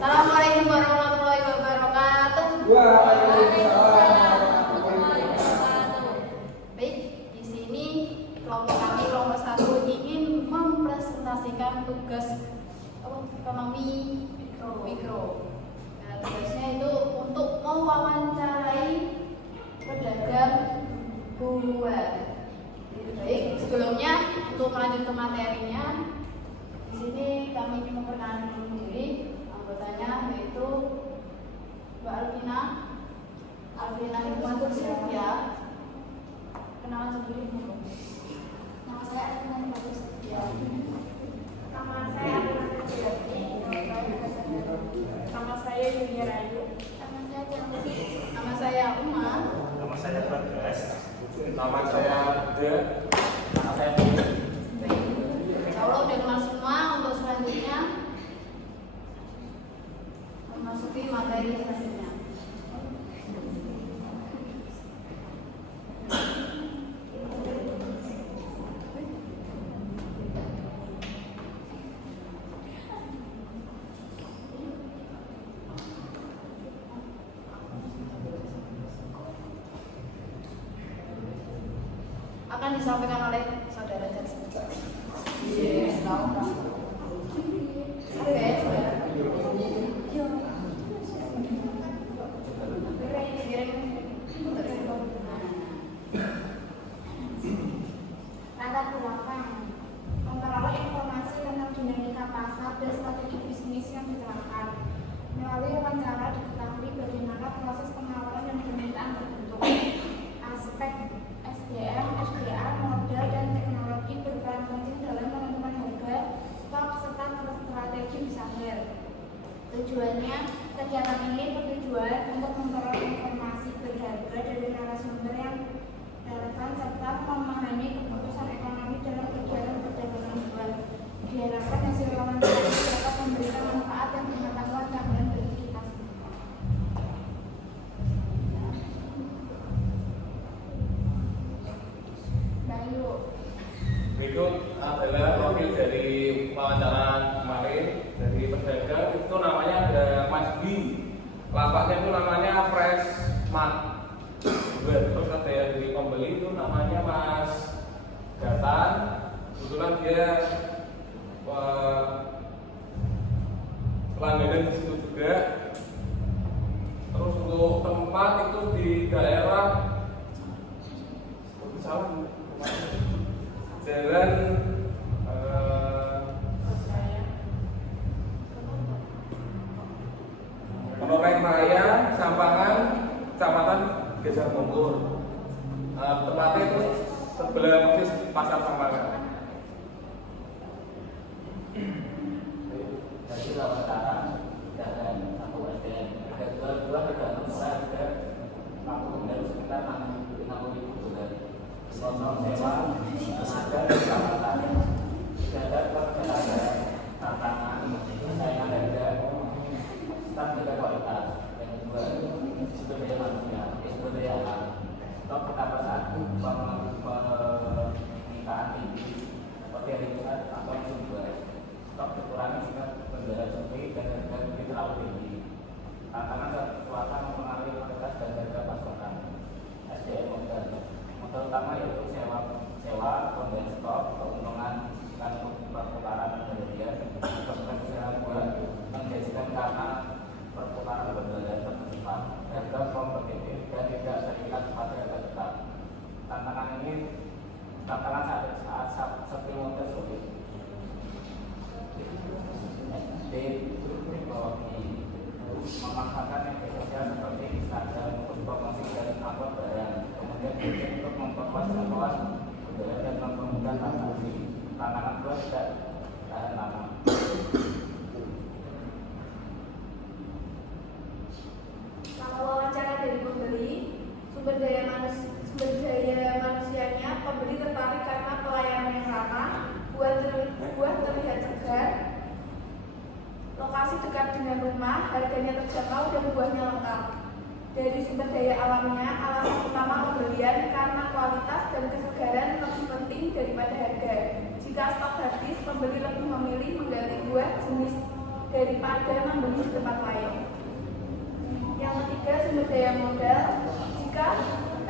Assalamualaikum warahmatullahi wabarakatuh. Waalaikumsalam. Baik, di sini kelompok kami kelompok 1 ingin mempresentasikan tugas ekonomi mikro. Nah, tugasnya itu untuk mewawancarai pedagang buah. Baik, sebelumnya untuk melanjut ke materinya, di sini kami ingin memperkenalkan diri anggotanya, yaitu Mbak Alvina Hikmatul Sylvia. Kenalan sendiri dulu. Nama saya Alvina Hikmatul Sylvia. Nama saya Alvina Hikmatul. Nama saya Yulia Rayu. Nama saya Jamsi. Nama saya Uma. Nama saya Bagas. Nama saya De. Nama saya Dini. Baik, insya Allah udah kenal semua. Untuk selanjutnya memasuki materi selanjutnya. Akan disampaikan oleh saudara Jackson. Yes, tahu kan? Oke, saudara. Latar belakang memperoleh informasi tentang dinamika pasar dan strategi bisnis yang diterapkan. Melalui wawancara diketahui bagaimana proses penawaran dan permintaan terbentuk. Aspek SDM, SDA, modal, dan teknologi berperan penting dalam menentukan harga, stok, serta strategi usaha. Tujuannya, kegiatan ini bertujuan untuk memperoleh informasi berharga dari narasumber yang relevan serta memahami keputusan ekonomi dalam kegiatan perdagangan buah. Diharapkan hasil wawancara dapat memberikan manfaat dan pengetahuan tambahan bagi kita semua. Bayu. Berikut adalah profil dari wawancara kemarin dari pedagang. Itu namanya ada Mas Dwi. Lapaknya itu namanya Fresh Mart. Terus ada yang dari pembeli itu namanya Mas Gatan. Kebetulan dia pelangganan di situ juga. Terus untuk tempat itu di daerah Jalan Menoreh Raya, Sampangan, Kecamatan Gejar Mungkur. Tempatnya itu sebelah persis Pasar Sampangan. Jadi wawancara dan satu SDM. Ada dua tergantung saya ada mampu dari sekitar 60.000 juga. Sponsor sewa, tenaga dan perawatan. Tidak ada tantangan, persaingan harga, staf juga kualitas. Yang kedua, sumber daya manusia, sumber daya alam. Stok ketabasan, permintaan tinggi, seperti yang dilihat atau yang kedua. Stok kekurangan sehingga penjualan sepi dan harga lebih terlalu tinggi. Tantangan kekuatan mempengaruhi kualitas dan harga pasokan. SDM modal utama yaitu sewa, pembelian stok, keuntungan dan perputaran pembelian, kepentingan buat menjadikan karena perputaran pembelian tercepat, harga kompetitif dan tidak terikat pada harga tetap. Tantangan saat sepi modal sulit. Di bawah ini memanfaatkan media sosial seperti Instagram untuk promosi dan upload barang, kemudian untuk memperluas jangkauan budaya dan mempermudah transaksi. Tantangan dua tidak tahan lama. Kalau wawancara dari pembeli, sumber daya manusianya, pembeli tertarik karena pelayanan yang ramah, buah terlihat segar, lokasi dekat dengan rumah, harganya terjangkau dan buahnya lengkap. Dari sumber daya alamnya, alasan utama pembelian karena kualitas dan kesegaran lebih penting daripada harga. Jika stok habis, pembeli lebih memilih mengganti buah jenis daripada membeli di tempat lain. Yang ketiga, sumber daya modal. Jika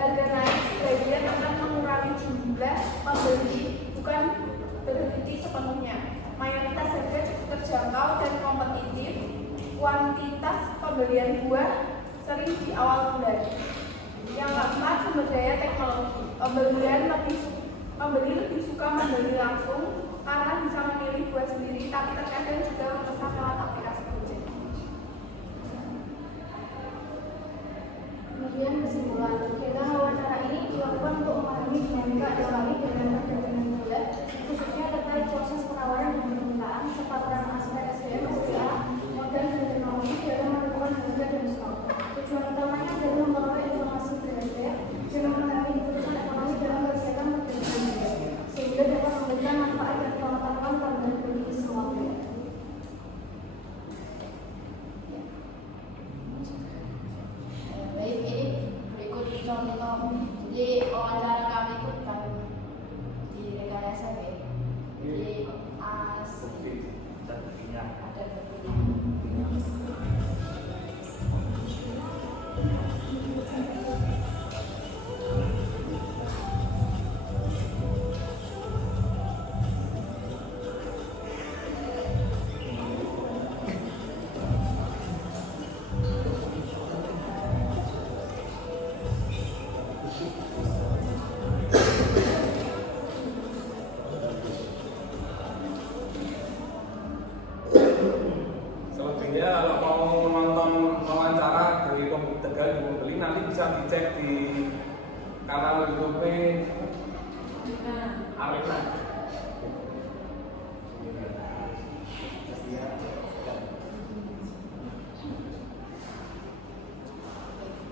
harga naik, sebagian akan mengurangi jumlah pembeli, bukan berhenti sepenuhnya. Mayoritas harga cukup terjangkau dan kompetitif. Kuantitas pembelian buah sering di awal bulan. Yang keempat, sumber daya teknologi. Pembeli lebih suka membeli langsung karena bisa memilih buah sendiri, tapi terkadang juga memesan lewat aplikasi Gojek. Kemudian kesimpulan, kegiatan wawancara ini dilakukan untuk memahami dinamika ekonomi dan perdagangan gula, khususnya terkait proses penawaran dan permintaan serta peran aspek SDM, SDA, modal dan teknologi dalam menentukan harga dan stok. Tujuan utamanya adalah memperoleh informasi berharga dan memahami keputusan ekonomi dalam kegiatan perdagangan gula, sehingga dapat memberikan manfaat dan pengetahuan tambahan bagi semua pihak. Baik, ini berikut contoh. Jadi wawancara kami itu bukan di rekayasa ya. Jadi asli ada buktinya. Selebihnya kalau mau menonton wawancara dari Tegal di Pembeli nanti bisa dicek di kanal YouTube Arena.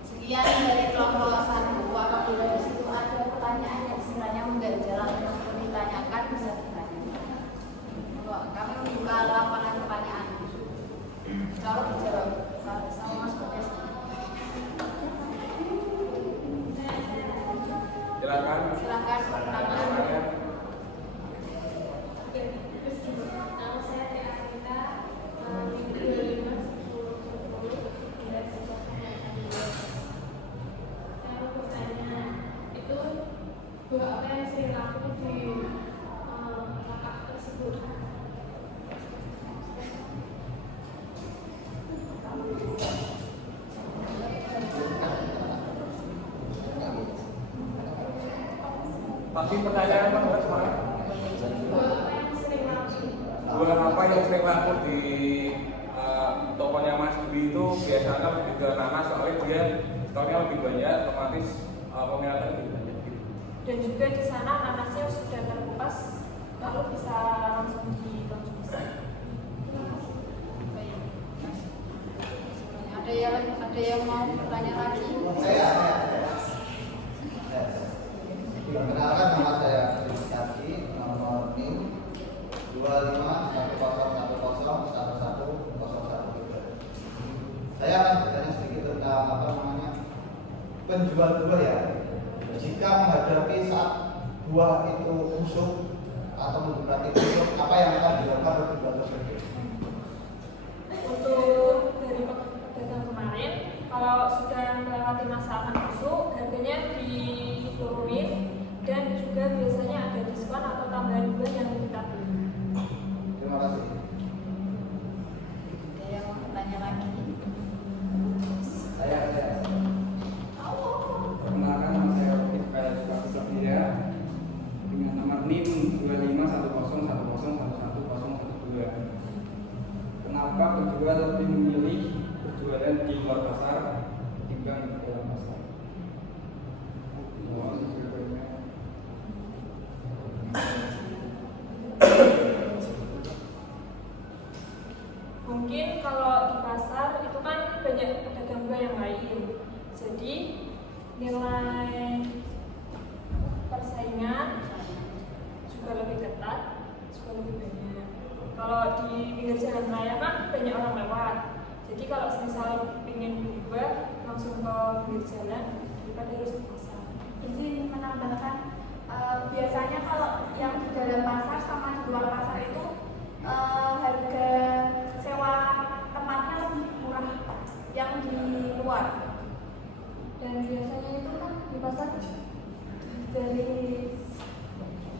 Sekian dari kelompok 1. Apabila di situ ada pertanyaan yang sekiranya mengganjal untuk ditanyakan, bisa ditanyakan. Kami membuka lapangan pertanyaan. Kalau dijawab sama Mas Kodes. Silakan pertanyaan. Nama saya Tia Arita, minggu 25 10 dari sekolahnya. Saya mau bertanya, itu buah apa yang sering laku di kakak tersebut? Tadi pertanyaan apa Mas? Buah apa yang sering laku? Buah apa yang sering laku di tokonya Mas Dwi itu biasanya lebih ke nanas, soalnya dia stoknya lebih banyak, otomatis peminatnya lebih banyak. Dan juga di sana nanasnya sudah terkupas, lalu bisa langsung dikonsumsi. Ada yang mau bertanya lagi? Perkenalkan, nama saya Rizky, nomor NIM 2510101101. Saya akan bertanya sedikit tentang penjual buah ya. Jika menghadapi saat buah itu busuk atau mendekati busuk, apa yang akan dilakukan oleh penjual tersebut? Untuk dari pedagang kemarin, kalau sudah melewati masa akan busuk, harganya diturunin dan juga biasanya ada diskon atau tambahan buah yang kita beli. Terima kasih. Ada yang mau bertanya lagi? Saya Perkenalkan, nama saya Rokif Sabira dengan nomor NIM 2510101112. Kenapa penjual lebih memilih berjualan di luar pasar ketimbang di dalam pasar? Mungkin kalau di pasar itu kan banyak pedagang buah yang lain, jadi nilai persaingan juga lebih ketat, juga lebih banyak. Kalau di pinggir jalan raya kan banyak orang lewat, jadi kalau misal ingin beli buah langsung ke pinggir jalan daripada harus ke pasar. Izin menambahkan, biasanya kalau yang di dalam pasar sama di luar pasar itu harga sewa keluar. Dan biasanya itu kan di pasar dari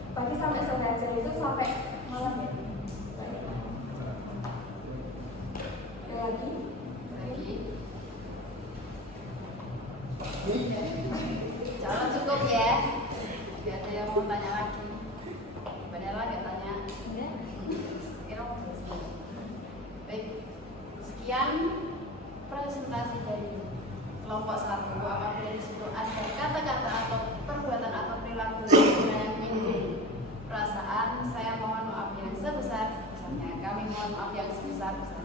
pagi sampai sore aja, itu sampai malam ya. Ada lagi? Calon cukup ya. Biar ada yang mau tanya lagi. Banyak lagi tanya. Kira mau selesai. Baik. Sekian presentasi dari kelompok 1. Apabila di situ ada kata-kata atau perbuatan atau perilaku yang menyinggung perasaan, saya mohon maaf yang sebesar-besarnya. Kami mohon maaf yang sebesar-besarnya.